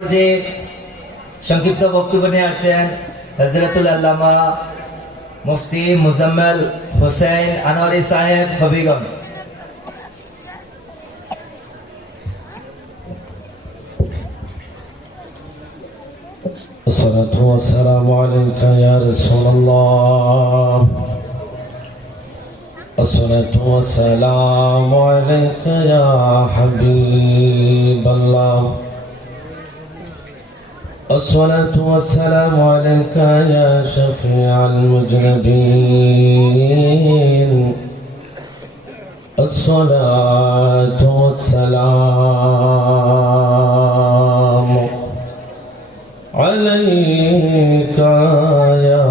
যে সংক্ষিপ্ত বক্তব্য নিয়ে আসছেন হযরতুল আল্লামা মুফতি মুজাম্মেল হোসেন আনোয়ারি সাহেব হবিগঞ্জ। الصلاة والسلام عليك يا رسول الله. الصلاة والسلام عليك يا حبيب الله. الصلاة والسلام عليك يا شفيع المذنبين. الصلاة والسلام عليك يا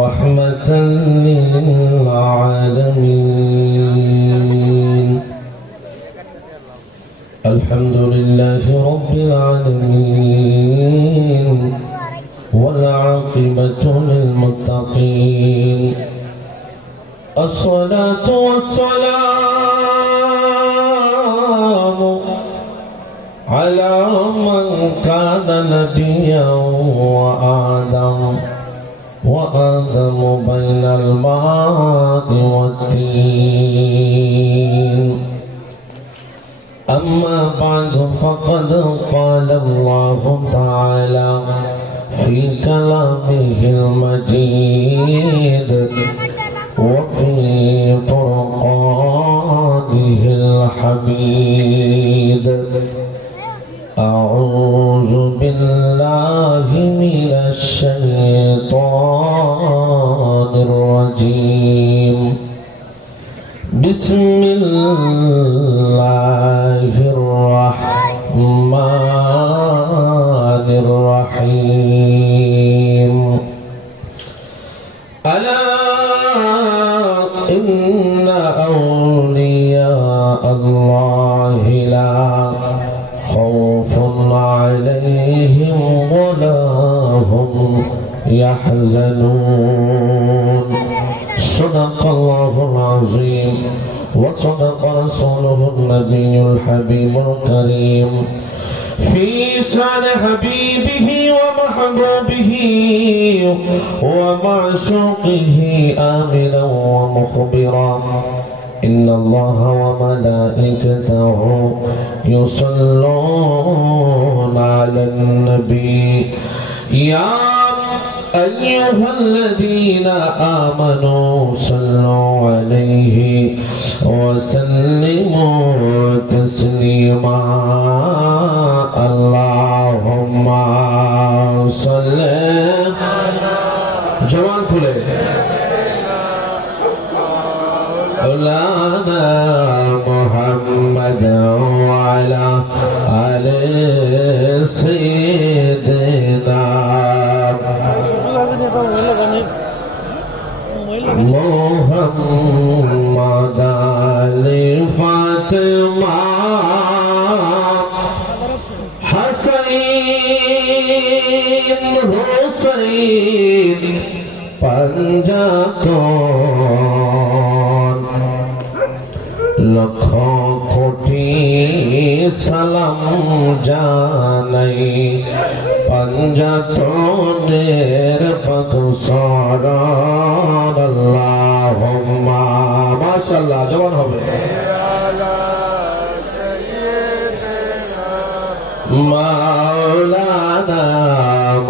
رحمة للعالمين. الحمد لله رب العالمين والعاقبة للمتقين. الصلاة والسلام على من كان نبيا وآدم بين الماء والطين. أما بعد فقد قال الله تعالى في كلامه المجيد وفي فرقانه الحميد. أعوذ بالله من الشيطان الرجيم. بسم الله الرحمن الرحيم. ألا إن أولياء الله لا خوف عليهم ولا هم يحزنون. صدق الله العظيم وصدق رسوله النبي الحبيب الكريم في شان حبيبه ومحبوبه ومعشوقه آمنا ومخبرا. إن الله وملائكته يصلون على النبي يا أيها الذين آمنوا صلوا عليه وسلموا تسليما. اللهم صل جوان كله مولانا محمد وعلى آل سيدنا محمد علي فاطمة حسين حسين পাঞ্জাতন লক্ষ কোটি সালাম জানাই পাঞ্জাতনের পাকসর। আল্লাহুম্মা মাশাআল্লাহ জবান হবে মাওলানা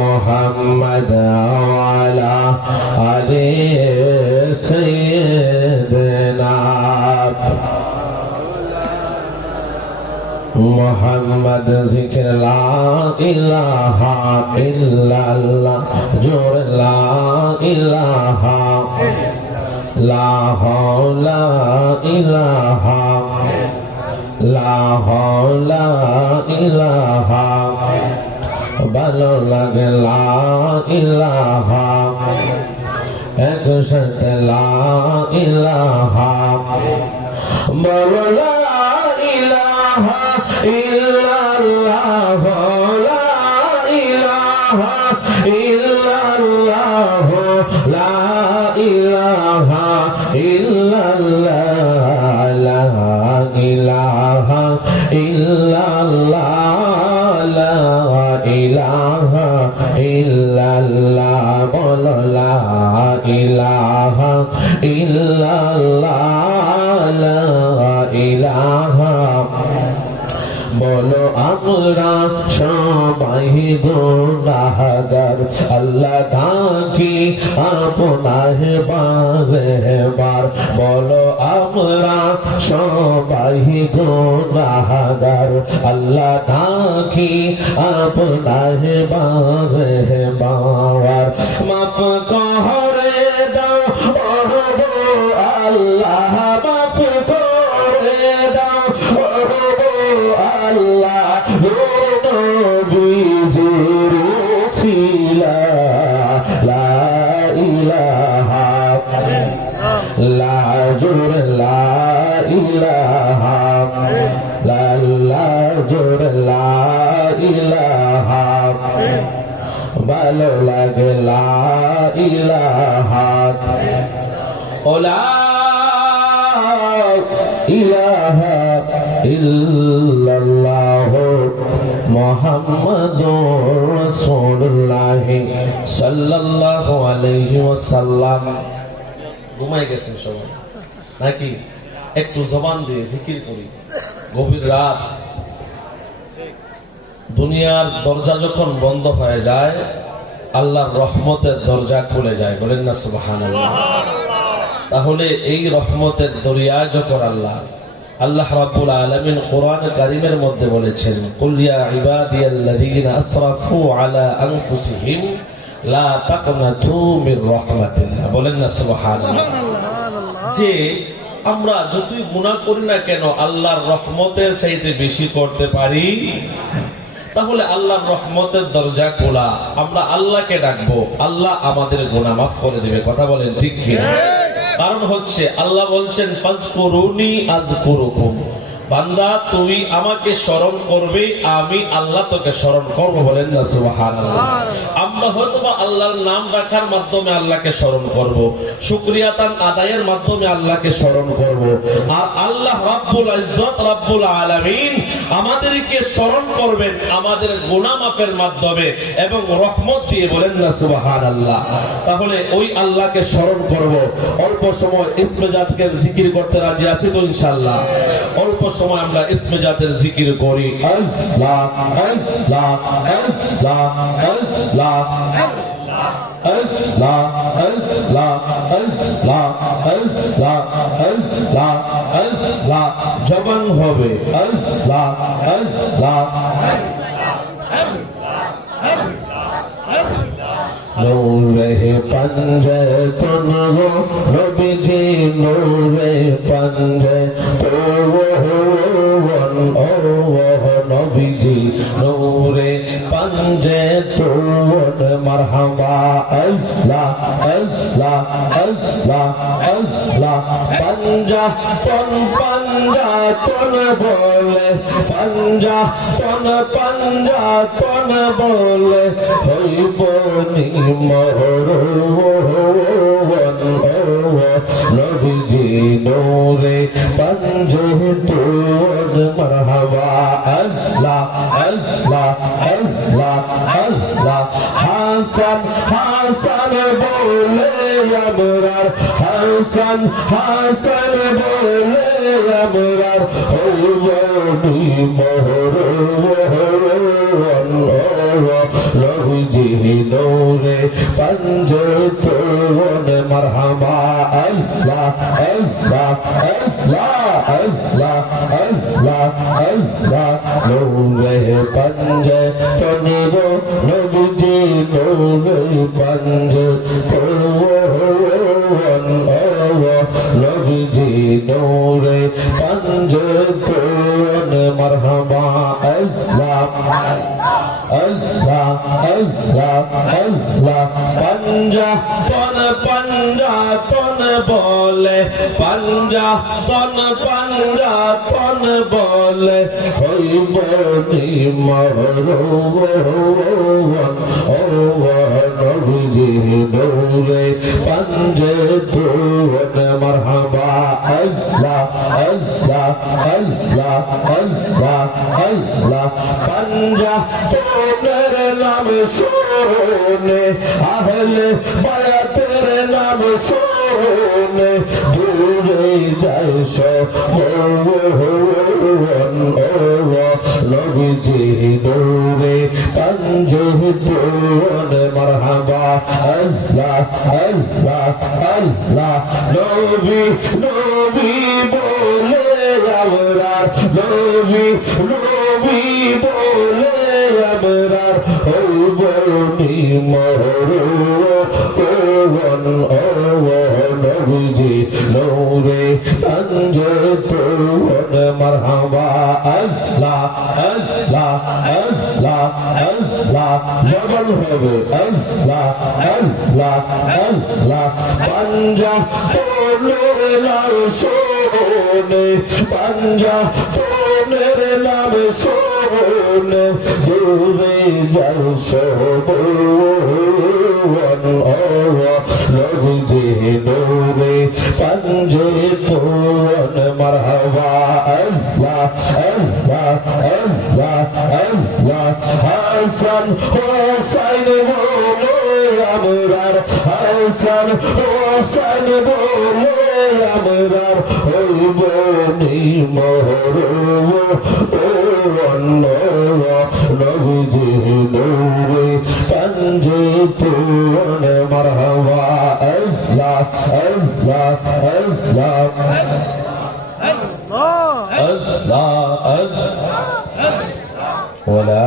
মুহাম্মদ ওয়ালা আলি সাইয়্যিদিনা মুহাম্মদ জিকির লা ইলাহা ইল্লাল্লাহ জোর লা ইলাহা লা হাওলা ইলাহা লা হাওলা ইলাহা ভালো লাগে লা ইলাহা একসাথে লা ইলাহা বলো লা ইলাহা ইল্লাল্লাহ লা ইলাহা ইল্লাল্লাহ লা ইলাহা ইল্লাল্লাহ লা ইলাহা ইল্লাল্লাহ লা ইলাহা ইল্লাল্লাহ বলো লা ইলাহা ইল্লাল্লাহ লা ইলাহা বলো আমরা সবাই গুনাহগার আল্লাহ ডাকি আপনার বারবার বলো আমরা সবাই গুনাহগার আল্লাহ ডাকি আপনার বারবার মাফ করে দাও আল্লাহ মাফ করে দাও আল্লাহ নবীজির ওসিলা লা ইলাহা লা জুর লা ইলাহা লা জুর লা ইলাহা ভালো লাগে লা ইলাহা ওলা ইলাহা ইল্লাল্লাহ মুহাম্মাদুর রাসূলুল্লাহ সাল্লাল্লাহু আলাইহি ওয়াসাল্লাম। ঘুমাই গেছেন সবাই নাকি? একটু জবান দিয়ে জিকির করি। গভীর রাত, দুনিয়ার দরজা যখন বন্ধ হয়ে যায় আল্লাহর রহমতের দরজা খুলে যায়। বলেন না সুবহানাল্লাহ। তাহলে এই রহমতের দরিয়া যখন আল্লাহ রাব্বুল আলামিন কোরআন কারীমের মধ্যে বলেছেন, কুল ইয়া ইবাদিয়াল্লাযীনা আসরাফু আলা আনফুসিহিম লা তাকনাতু মির রাহমাতিল্লাহ। বলেন না সুবহানাল্লাহ। যে আমরা যতই গুনাহ করি না কেন আল্লাহর রহমতের চাইতে বেশি করতে পারি। তাহলে আল্লাহর রহমতের দরজা খোলা, আমরা আল্লাহকে ডাকবো, আল্লাহ আমাদের গুনাহ মাফ করে দিবে। কথা বলেন ঠিক কি? কারণ হচ্ছে আল্লাহ বলছেন ফাজকুরুনি আযকুরুকুম, বান্দা তুমি আমাকে স্মরণ করবে, আমি আল্লাহ তোকে স্মরণ করব। বলেন না সুবহানাল্লাহ। আমরা হয়তোবা আল্লাহর নাম রাখার মাধ্যমে আল্লাহকে স্মরণ করব, শুকরিয়া তান আদায়ের মাধ্যমে আল্লাহকে স্মরণ করব, আর আল্লাহ রাব্বুল ইজ্জত রাব্বুল আলামিন আমাদেরকে স্মরণ করবেন আমাদের গুনাহ মাফের মাধ্যমে এবং রহমত দিয়ে। বলেন না সুবহানাল্লাহ। তাহলে ওই আল্লাহকে স্মরণ করব। অল্প সময় ইসমে জাতকে জিকির করতে রাজি আছি তো ইনশাআল্লাহ? অল্প সময় আমরা ইসমে জাতের জিকির করি। আল্লাহ আল্লাহ আল্লাহ আল্লাহ আল্লাহ আল্লাহ আল্লাহ আল্লাহ আল্লাহ আল্লাহ জবান হবে আল্লাহ আল্লাহ। নূরে পঞ্জে তুনগো নবীজি নূরে পঞ্জে তোহন ও নবীজি নূরে পঞ্জে তোহন মারহাবা আল্লাহ আল্লাহ আল্লাহ আল্লাহ। পঞ্জা তন বলে পঞ্জা তন বলে হইব নবীজি নূরে পঞ্জে তোর মারহাবা আল্লাহ আল্লাহ আল্লাহ আল্লাহ। হাসান হাসান বলে আমরার হাসান হাসান বলে আমরার হইব মোহর নবীজি নূরে পঞ্জে তোর মারহাবা আল্লাহ আল্লাহ আল্লাহ আল্লাহ আল্লাহ আল্লাহ। নূরে পঞ্জে তোর নবীজি নূরে পঞ্জে তোর নবীজি নূরে পঞ্জে তোর মারহাবা আল্লাহ আল্লাহ আল্লাহ আল্লাহ। পঞ্জা তন বলে পঞ্জা তন বলে হইব নবীজি নূরে পঞ্জে তোর মারহাবা আল্লাহ আল্লাহ আল্লাহ আল্লাহ আল্লাহ পাঞ্জা তোদের নাম শুনে আহলে বায়াতের নাম শুনে দূরে যায় নবীজি দৌড়ে পাঞ্জে তোর মারহাবা আল্লাহ আল্লাহ আল্লাহ নবী নবী বলে আমরার নবী নবী বলে আমরার হইবনি মরণ নবীজি নৌরে পাঞ্জে তোর মারহাবা আল্লাহ আল্লাহ আল্লাহ আল্লাহ জবল হবে আল্লাহ আল্লাহ আল্লাহ পাঞ্জা তোর নাম শোনে পাঞ্জা তোর নাম শোনে দূরে যাও নবীজি নূরে পাঞ্জে তোর মারহাবা আল্লাহ আল্লাহ আল্লাহ আল্লাহ হাসান হোসাইন বলে আমরার হাসান হোসাইন বলে আমরার হইবনি মরণ নবীজি নূরে পাঞ্জে তোর মারহাবা আল্লাহ আল্লাহ আল্লাহ আল্লাহ ওয়া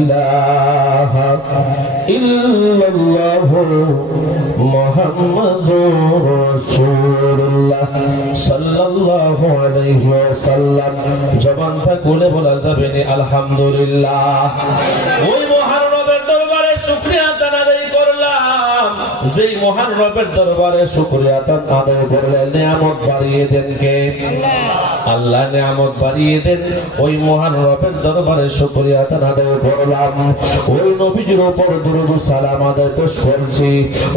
ইলাহা ইল্লাল্লাহু মুহাম্মাদুর রাসূলুল্লাহ সাল্লাল্লাহু আলাইহি ওয়াসাল্লাম জবানটা খুলে বলা যাবে না আলহামদুলিল্লাহ ওই মহান রবের দরবারে শুকরিয়া আদায় করলাম যেই মহান রবের দরবারে শুকরিয়া আদায় করলে নিয়ামত বাড়িয়ে দেন কে আল্লাহ নিয়ামত বাড়িয়ে দেন ওই মহান রবের দরবারে শুকরিয়া আদায় করলাম ওই নবীজির উপর দরুদ সালাম আদায় করছি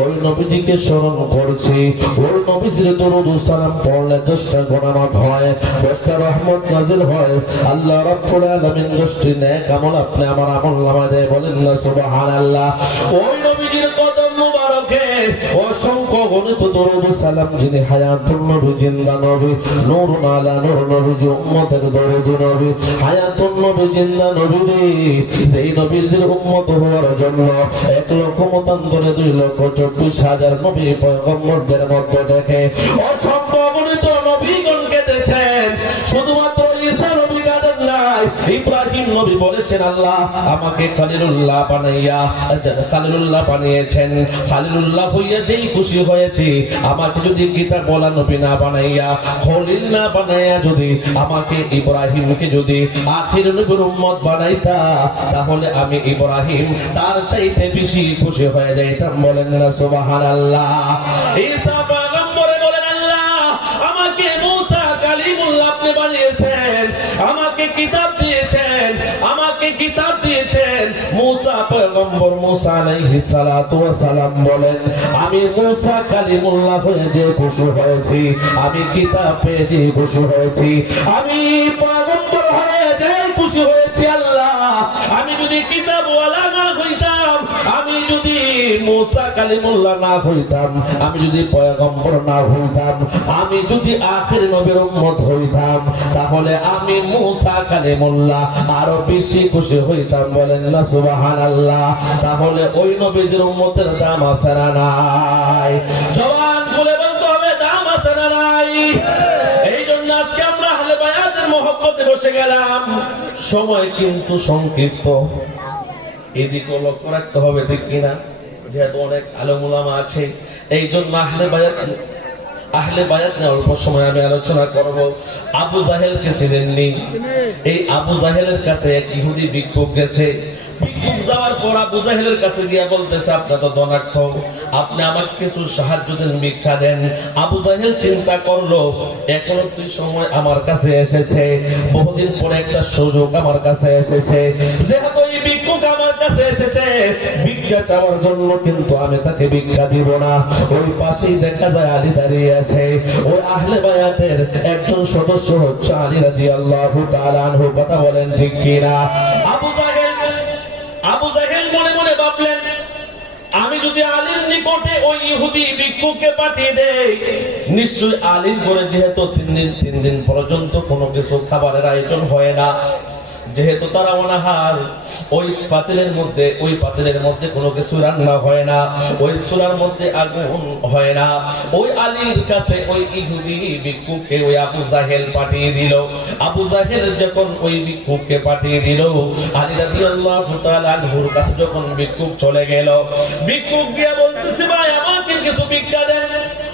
ওই নবীজিকে স্মরণ করছি ওই নবীজির দরুদ সালাম পড়লে 10টা গুনাহ মাফ হয় 10টা রহমত নাযিল হয় আল্লাহ রাব্বুল আলামিন 10টি নেক আমল আপনি আমার আমলনামায় দেয় বলেন না সুবহানাল্লাহ ওই নবীজির কদম মুবারকে অসংখ্য গণিত দরুদ সালাম যিনি হায়াতুন নবী জিন্দা নবী নূরুন আলা নূর নবীজি উম্মতের দরুদ নবী হায়াতুন নবী জিন্দা নবী রে সেই নবীর উম্মত হওয়ার জন্য 1,95,2,24,000 নবী পয়গম্বরদের মধ্যে দেখে অসংখ্য গণিত নবীগণ কেঁদেছেন শুধুমাত্র ঈসা নবী কাঁদেন নাই ইব্রাহিম নবী বলেছেন আল্লাহ আমাকে খলিলুল্লাহ বানাইয়া খলিলুল্লাহ বানিয়েছেন খলিলুল্লাহ হইয়া যেই খুশি হয়েছে আমাকে যদি কিতাব বলা নবী না বানাইয়া খলিল না বানাইয়া যদি আমাকে ইব্রাহিমকে যদি আখির নবীর উম্মত বানাইতা তাহলে আমি ইব্রাহিম তার চাইতে বেশি খুশি হয়ে যাইতাম বলেন না সুবহানাল্লাহ ঈসা পয়গম্বরে বলেন আল্লাহ আমাকে মুসা কালিমুল্লাহ আপনি বানিয়েছেন আমাকে কিতাব দিয়েছেন মুসা পয়গম্বর মুসা আলাইহিস সালাতু ওয়াস সালাম বলেন আমি মুসা কালিমুল্লাহ হয়ে যে খুশি হয়েছি আমি কিতাব পেয়ে যে খুশি হয়েছি আমি পয়গম্বর হয়ে যে খুশি হয়েছি আল্লাহ আমি যদি কিতাবওয়ালা না হইতাম আমি যদি মুসা কালিমুল্লাহ না হইতাম আমি যদি পয়গম্বর না হইতাম আমি যদি আখির নবীর উম্মত হইতাম তাহলে আমি মুসা কালিমুল্লাহ আরো বেশি খুশি হইতাম বলেন না সুবহানাল্লাহ তাহলে ওই নবীর উম্মতের দাম আছে না নাই জবান খুলে বলতে হবে দাম আছে না নাই এই জন্য আজকে আমরা আহলে বায়াতের মহব্বতে বসে গেলাম সময় কিন্তু সংক্ষিপ্ত এদিকে লক্ষ্য রাখতে হবে ঠিক কিনা যেহেতু অনেক আলেম উলামা আছে এই জন্য আহলে বায়াত নিয়ে অল্প সময় আমি আলোচনা করব আবু জাহেলকে চিনেননি এই আবু জাহেলের কাছে এক ইহুদি ভিক্ষুক গেছে ভিক্ষুক যাওয়ার পর আবু জাহেলের কাছে গিয়া বলতেছে আপনি তো ধনাঢ্য আপনি আমাকে কিছু সাহায্য দেন ভিক্ষা দেন আবু জাহেল চিন্তা করলো এখনো তুই সময় আমার কাছে এসেছে বহুদিন পরে একটা সুযোগ আমার কাছে এসেছে যেহেতু এই ভিক্ষুক আমার কাছে এসেছে ভিক্ষা চাওয়ার জন্য, কিন্তু আমি তাকে ভিক্ষা দিব না। ওই পাশেই দেখা যায় আলী দাঁড়িয়ে আছে। ওই আহলে বায়াতের একজন সদস্য হচ্ছে আলী রাদিয়াল্লাহু তাআলা আনহু। কথা বলেন ঠিক কিনা? আবু জাহেল মনে মনে ভাবলেন, আমি যদি আলীর নিকটে ওই ইহুদি ভিক্ষুককে পাঠিয়ে দেই, নিশ্চয়ই আলীর ঘরে যেহেতু তিন দিন পর্যন্ত কোনো কিছু খাবারের আয়োজন হয় না, যেহেতু তারা অনাহার, ওই পাতিলের মধ্যে কোনো কিছু রান্না হয় না, ওই চুলার মধ্যে আগুন হয় না, ওই আলীর কাছে ওই ইহুদি ভিক্ষুককে ওই আবু জাহেল পাঠিয়ে দিল। আবু জাহেল যখন ওই ভিক্ষুককে পাঠিয়ে দিল, আলী রাদিয়াল্লাহু তাআলা আনহুর কাছে যখন ভিক্ষুক চলে গেল, ভিক্ষুক গিয়া বলতেছে, ভাই আমাকে কিছু ভিক্ষা দেন।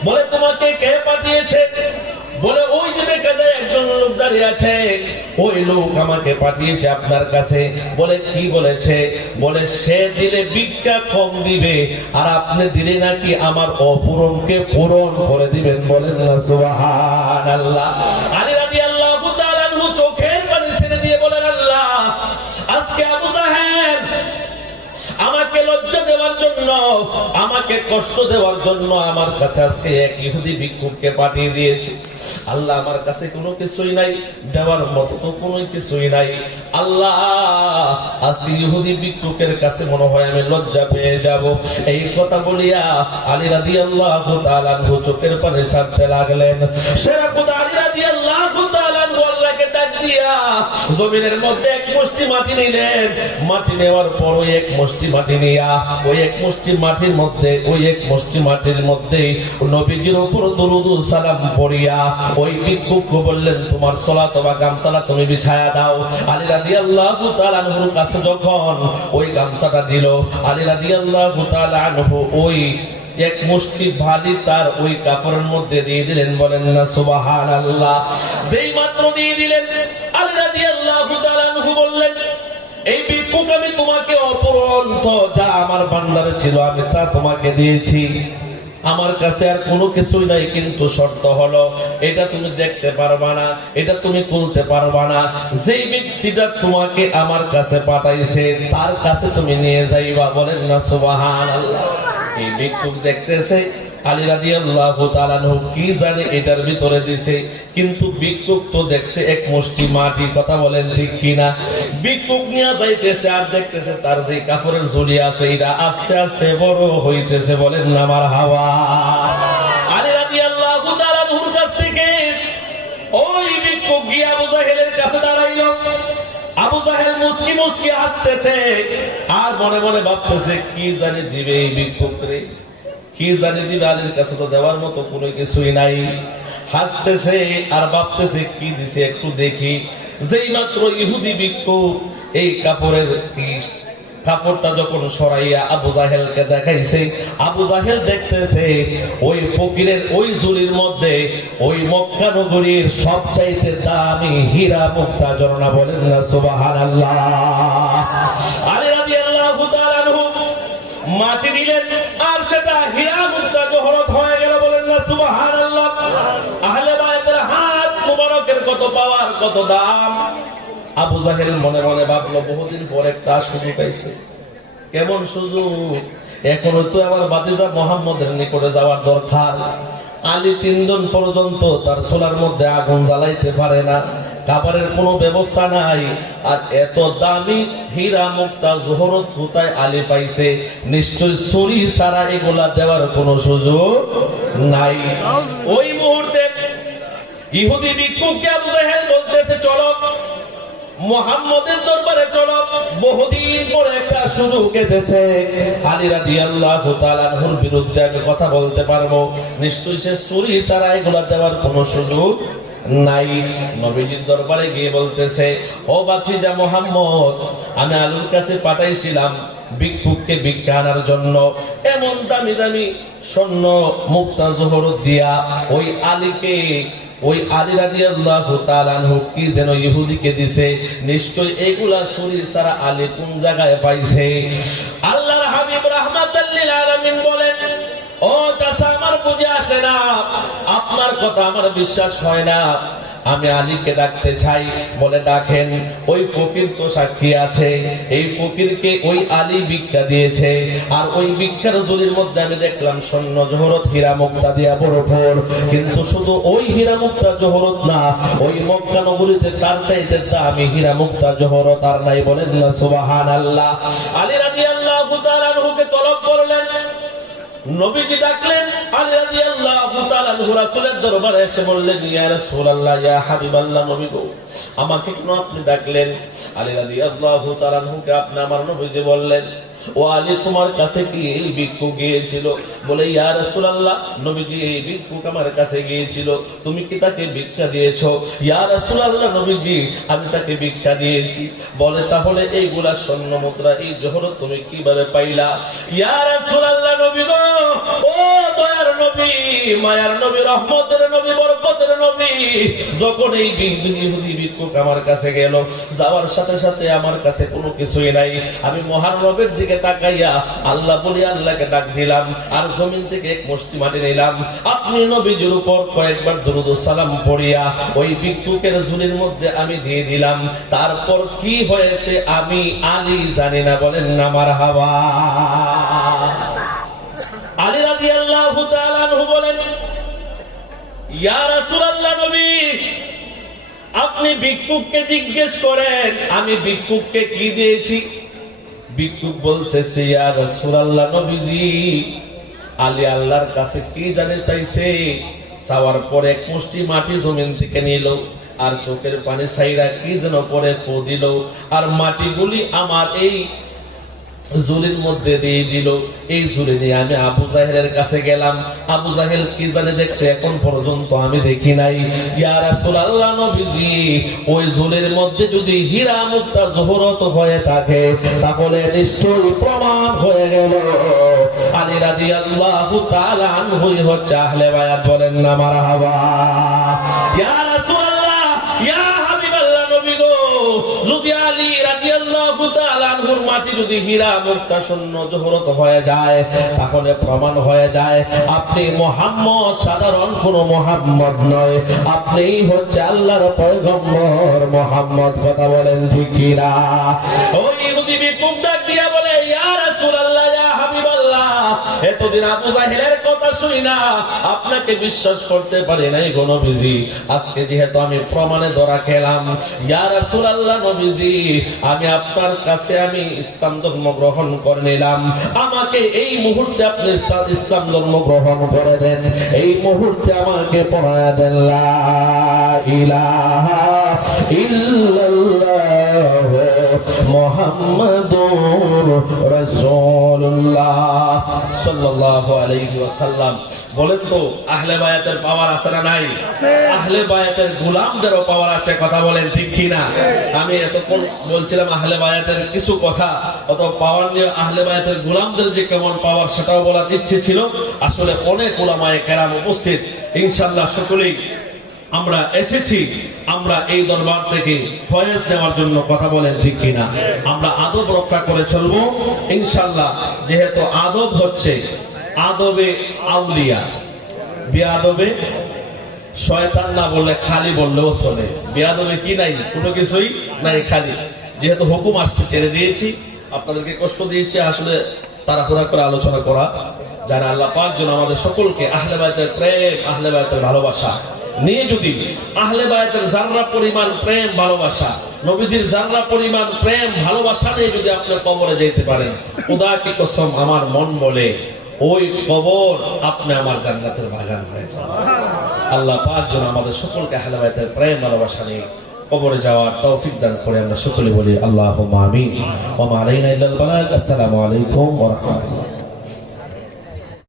বলে, তোমাকে কে পাঠিয়েছে? বলে, ওই যে দেখা যায় একজন লোক দাঁড়িয়ে আছে, ওই লোক আমাকে পাঠিয়েছে আপনার কাছে। বলে, কি বলেছে? বলে, সে দিলে ভিক্ষা কম দিবে, আর আপনি দিলে নাকি আমার অপূরণকে পূরণ করে দিবেন। বলেন না সুবহানাল্লাহ। আলী রাদিয়াল্লাহু তাআলা আনহু চোখের পানি ছেড়ে দিয়ে বলেন, আল্লাহ, আজকে আবু জাহেল আমাকে লজ্জা দেওয়ার জন্য, আমাকে কষ্ট দেওয়ার জন্য আমার কাছে আজকে এক ইহুদি ভিক্ষুককে পাঠিয়ে দিয়েছে। আল্লাহ, আমার কাছে কোনো কিছুই নাই, দেওয়ার মতো তো কোনো কিছুই নাই। আল্লাহ, আজকে ইহুদি ভিক্ষুকের কাছে মনে হয় আমি লজ্জা পেয়ে যাব। এই কথা বলিয়া আলী রাদিয়াল্লাহু তাআলা আনহু চোখের পানি ছাড়তে লাগলেন। সেরা খোদা আলী রাদিয়াল্লাহু তাআলা আনহু আল্লাহকে ডাক দিয়া জমিনের মধ্যে এক মুষ্টি মাটি নিলেন। মাটি নেওয়ার পর ওই এক মুষ্টি মাটি নিয়া ওই এক মুষ্টি মাটির মধ্যে নবীজির উপর দরুদ ও সালাম পড়িয়া ওই ভিক্ষুককে বললেন, তোমার সালাত বা গামছাটা তুমি বিছায়া দাও। আলী রাদিয়াল্লাহু তাআলা আনহুর কাছে যখন ওই গামছাটা দিল, আলী রাদিয়াল্লাহু তাআলা আনহু ওই এক মুষ্টি ভালি তার ওই কাপড়ের মধ্যে দিয়ে দিলেন। বলেন না সুবহানাল্লাহ। যেই মাত্র দিয়ে দিলেন, আলী রাদিয়াল্লাহু তাআলা আনহু বললেন, এই ভিক্ষুক আমি তোমাকে অপরন্ত যা আমার ভান্ডারে ছিল আমি তা তোমাকে দিয়েছি, আমার কাছে আর কোনো কিছুই নাই, কিন্তু শর্ত হলো এটা তুমি দেখতে পারবা না, এটা তুমি খুলতে পারবা না। যেই ব্যক্তিটা তোমাকে আমার কাছে পাঠাইছে তার কাছে তুমি নিয়ে যাইবা। বলেন না সুবহানাল্লাহ। এই ভিক্ষুক দেখতেছে আলী রাদিয়াল্লাহু তাআলা আনহু কি জানে এটার ভিতরে দিছে, কিন্তু ভিক্ষুক তো দেখছে এক মুষ্টি মাটি। কথা বলেন ঠিক কিনা? ভিক্ষুক নিয়ে যাইতেছে আর দেখতেছে তার যে কাপড়ের ঝুলি আছে এটা আস্তে আস্তে বড় হইতেছে। বলেন না মারহাবা। আলী রাদিয়াল্লাহু তাআলা আনহুর কাছ থেকে ওই ভিক্ষুক গিয়ে আবু জাহেলের কাছে দাঁড়াইল। আবু জাহেল মুস্কি মুস্কি হাসতেছে আর মনে মনে ভাবতেছে, কি জানি দিবে এই ভিক্ষুক রে, কি জানি দিবে, আলীর কাছে তো দেওয়ার মতো কোনো কিছুই নাই। হাসতেছে আর ভাবতেছে কি দিছে একটু দেখি। যেই মাত্র ইহুদি ভিক্ষুক এই কাপড়টা যখন সরাইয়া আবু জাহেলকে দেখাইছে, আবু জাহেল দেখতেছে ওই ফকিরের ওই ঝুলির মধ্যে ওই মক্কা নগরীর সবচাইতে দামি হীরা মুক্তা ঝরনা। বলেন না সুবহানাল্লাহ। আলী রাদিয়াল্লাহু তাআলা আনহু মাটি দিলেন আর সেটা হীরা মুক্তা জহরত হয়ে গেল। বলেন না সুবহানাল্লাহ। আহলে বায়াতের হাত মুবারকের কত পাওয়ার, কত দাম। আবু জাহেল মনে মনে ভাবলো, বহুদিন পর একটা সুযোগ পাইছে। কেমন সুযোগ? এখনো তো আমার ভাতিজা মুহাম্মদের নিকটে যাওয়ার দরকার। আলী 3 দিন পর্যন্ত তার চুলার মধ্যে আগুন জ্বালাইতে পারে না, খাবারের কোনো ব্যবস্থা নাই। আর এত দামি হীরা মুক্তা জহরত কোথায় আলী পাইছে? নিশ্চয় ছুরি ছাড়া এগুলা দেওয়ার কোনো সুযোগ নাই। ওই মুহূর্তে ইহুদি ভিক্ষুককে আবু জাহেল বলতেছে, চলো মুহাম্মদের দরবারে চলো, বহুদিন পরে একটা সুযোগ এসেছে। আলী রাদিয়াল্লাহু তাআলা আনহুর বিরুদ্ধে আমি কথা বলতে পারবো, নিশ্চয়ই সে ছুরি ছাড়া এগুলা দেওয়ার কোনো সুযোগ নাই। নবীজির দরবারে গিয়ে বলতেছে, ও ভাতিজা মুহাম্মদ, আমি আলীর কাছে পাঠাইছিলাম ভিক্ষুককে ভিক্ষা আনার জন্য, এমন দামি দামি স্বর্ণ মুক্তা জহরত দিয়া ওই আলীকে, ওই আলী রাদিয়াল্লাহু তাআলা আনহু কি যেন ইহুদিকে দিছে। নিশ্চয় এগুলা ছুরি ছাড়া আলী কোন জায়গায় পাইছে? আল্লাহর হাবিব রাহমাতাল লিল আলামিন বলেন, ও চাচা, আমার বুঝে আসে না, আপনার কথা আমার বিশ্বাস হয় না। আমি আলীকে ডাকতে চাই। বলে ডাকেন। ওই ফকির তো সাক্ষী আছে, এই ফকিরকে ওই আলী ভিক্ষা দিয়েছে। আর ওই ভিক্ষার ঝুলির মধ্যে আমি দেখলাম স্বর্ণ জহরত হীরা মুক্তা দিয়া ভরপুর। কিন্তু শুধু ওই হীরা মুক্তা জহরত না, ওই মক্কা নগরীতে তার চাইতে দামি হীরা মুক্তা জহরত আর নাই। বলেন না সুবহানাল্লাহ। আলী রাদিয়াল্লাহু তাআলা আনহুকে তলব করলেন, নবীজি ডাকলেন। আলী রাদিয়াল্লাহু তাআলা আনহু রাসূলের দরবারে এসে বললেন, ইয়া রাসূলুল্লাহ, ইয়া হাবিবাল্লাহ, নবী গো, আমাকে কেন আপনি ডাকলেন? আলী রাদিয়াল্লাহু তাআলা আনহুকে আপনি আমার নবীজি বললেন, ও আলী, তোমার কাছে কি এই ভিক্ষুক গিয়েছিল? বলে, ইয়া রাসূলুল্লাহ, নবীজি এই ভিক্ষুক আমার কাছে গিয়েছিল, তুমি কি তাকে ভিক্ষা দিয়েছো? ইয়া রাসূলুল্লাহ, নবীজি আমি তাকে ভিক্ষা দিয়েছি। বলে, তাহলে এইগুলা স্বর্ণ মুদ্রা, এই জহরত তুমি কিভাবে পাইলা? ইয়া রাসূলুল্লাহ, নবী গো, ও দয়ার নবী, মায়ার নবী, রহমতের নবী, বরকতের নবী, যখন এই ইহুদি ভিক্ষুক আমার কাছে গেল, যাওয়ার সাথে সাথে আমার কাছে কোনো কিছুই নাই। আমি মহান রবের দিকে তাকাইয়া আল্লাহ বলি আল্লাহকে ডাক দিলাম, আর জমিন থেকে এক মুষ্টি মাটি নিলাম। আপনি নবীজির উপর কয়েকবার দরুদ ও সালাম পড়িয়া ওই ভিক্ষুকের ঝুলির মধ্যে আমি দিয়ে দিলাম। তারপর কি হয়েছে আমি আলী জানি না। বলেন না মারহাবা। আলী রাদিয়াল্লাহু তাআলা আনহু বলেন, ইয়া রাসূলুল্লাহ, নবী আপনি ভিক্ষুককে জিজ্ঞেস করেন আমি ভিক্ষুককে কি দিয়েছি। ভিক্ষুক বলতেছে, ইয়া রাসূলুল্লাহ, নবীজি আলী আল্লাহর কাছে কি জানে চাইছে। চাওয়ার পরে এক মুষ্টি মাটি জমিন থেকে নিল, আর চোখের পানি ছাইরা কি যেন পরে ফু দিল, আর মাটিগুলি আমার এই জুলির মধ্যে দিয়ে দিল। এই জুলি নিয়ে আমি আবু জাহেলের কাছে গেলাম। আবু জাহেল কি জানে দেখছে, এখন পর্যন্ত আমি দেখি নাই। ইয়া রাসূলুল্লাহ, নবীজি ওই জুলির মধ্যে যদি হীরা মুক্তা জহরত হয়ে থাকে, তাহলে নিশ্চয়ই প্রমাণ হয়ে গেল আলী রাদিয়াল্লাহু তাআলা আনহু হচ্ছে আহলে বায়াত। বলেন না মারহাবা। ইয়া রাসূলুল্লাহ, ইয়া হাবিবাল্লাহ, নবী গো, যদি আলী রাদিয়াল্লাহু তাআলা আনহুর মাটি যদি হীরা মুক্তা স্বর্ণ জহরত হয়ে যায়, তাহলে প্রমাণ হয়ে যায় আপনি মুহাম্মদ সাধারণ কোন মুহাম্মদ নয়, আপনিই হচ্ছে আল্লাহর পয়গম্বর মুহাম্মদ। কথা বলেন ঠিক কি না? ওই ইহুদি ভিক্ষুক ডাক দিয়া বলে, ইয়া রাসূলুল্লাহ, ইয়া হাবিবাল্লাহ, এতদিন আবু জাহেলের কথা শুনি না আপনাকে বিশ্বাস করতে পারি নাই গো নবীজি। আজকে যেহেতু আমি প্রমাণে ধরা খেলাম, ইয়া রাসূলুল্লাহ, নবীজি আমি আপনার কাছে আমি ইসলাম ধর্ম গ্রহণ করে নিলাম। আমাকে এই মুহূর্তে আপনি ইসলাম ধর্ম গ্রহণ করে দেন, এই মুহূর্তে আমাকে পড়ায়া দেন লা ইলাহা ইল্লাল্লাহ মুহাম্মাদুর রাসূলুল্লাহ সাল্লাল্লাহু আলাইহি ওয়াসাল্লাম। বলেন তো আহলে বায়াতের পাওয়ার আছে না নাই? আহলে বায়াতের গোলামদেরও পাওয়ার আছে। কথা বলেন ঠিক কি না? আমি এতক্ষণ বলছিলাম আহলে বায়াতের কিছু কথা, অত পাওয়ার নিয়ে আহলে বায়াতের গোলামদের যে কেমন পাওয়ার সেটাও বলার ইচ্ছে ছিল। আসলে অনেক উলামায়ে কেরাম উপস্থিত, ইনশাআল্লাহ সকলেই আমরা এসেছি, আমরা এই দরবার থেকে ফয়েজ নেওয়ার জন্য। কথা বলেন ঠিক কিনা? আমরা আদব রক্ষা করে চলবো ইনশাআল্লাহ। যেহেতু আদব হচ্ছে আদবে আউলিয়া, বেয়াদবে শয়তান না বললে খালি বললেও চলে। বেয়াদবে কি নাই? কোনো কিছুই নাই, খালি। যেহেতু হুকুম আসছে ছেড়ে দিয়েছি, আপনাদেরকে কষ্ট দিয়েছি, আসলে তাড়াহুড়া করে আলোচনা করা যারা আল্লাহ পাক যেন আমাদের সকলকে আহলে বায়তের প্রেম, আহলে বায়তের ভালোবাসা নিয়ে, যদি আহলে বায়তের জাররা পরিমাণ প্রেম ভালোবাসা, নবীজির জাররা পরিমাণ প্রেম ভালোবাসা নিয়ে যদি আপনি কবরে যেতে পারেন, খোদা কি কসম আমার মন বলে ওই কবর আপনি আমার জান্নাতের বাগান হয়ে যাবে। আল্লাহ পাক যেন আমাদের সকলকে আহলে বায়তের প্রেম ভালোবাসা নিয়ে কবরে যাওয়ার তৌফিক দান করে। আমরা সকলে বলি আল্লাহুম্মা আমিন। ওয়া মা আলাইনা ইল্লাল বালাগ। আসসালামু আলাইকুম ওয়া রাহমাতুল্লাহ।